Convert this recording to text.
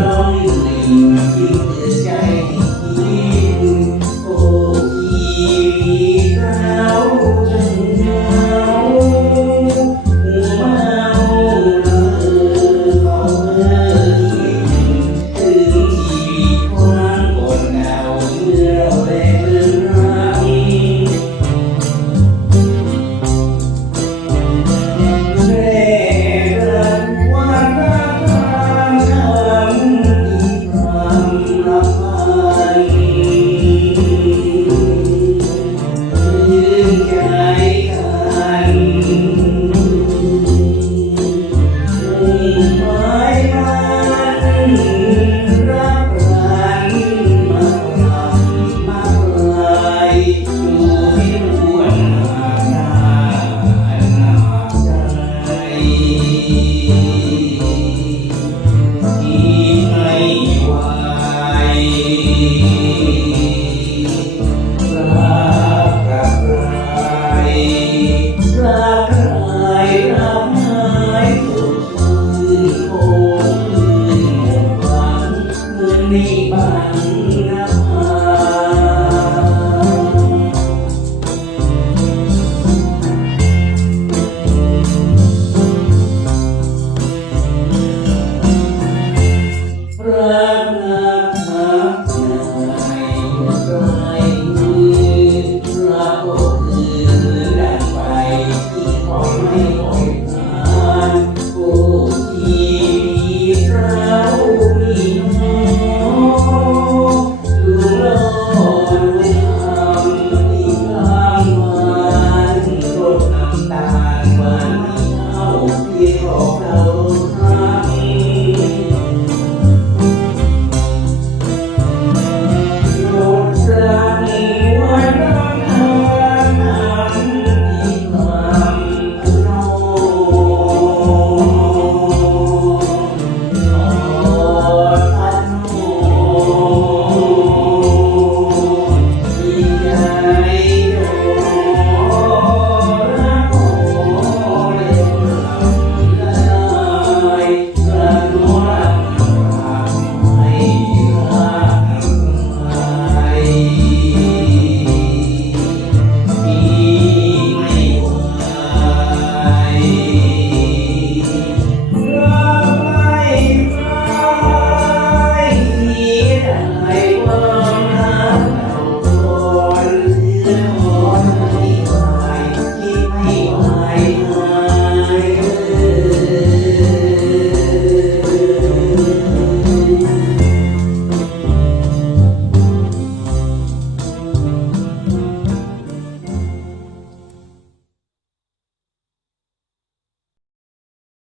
lonely.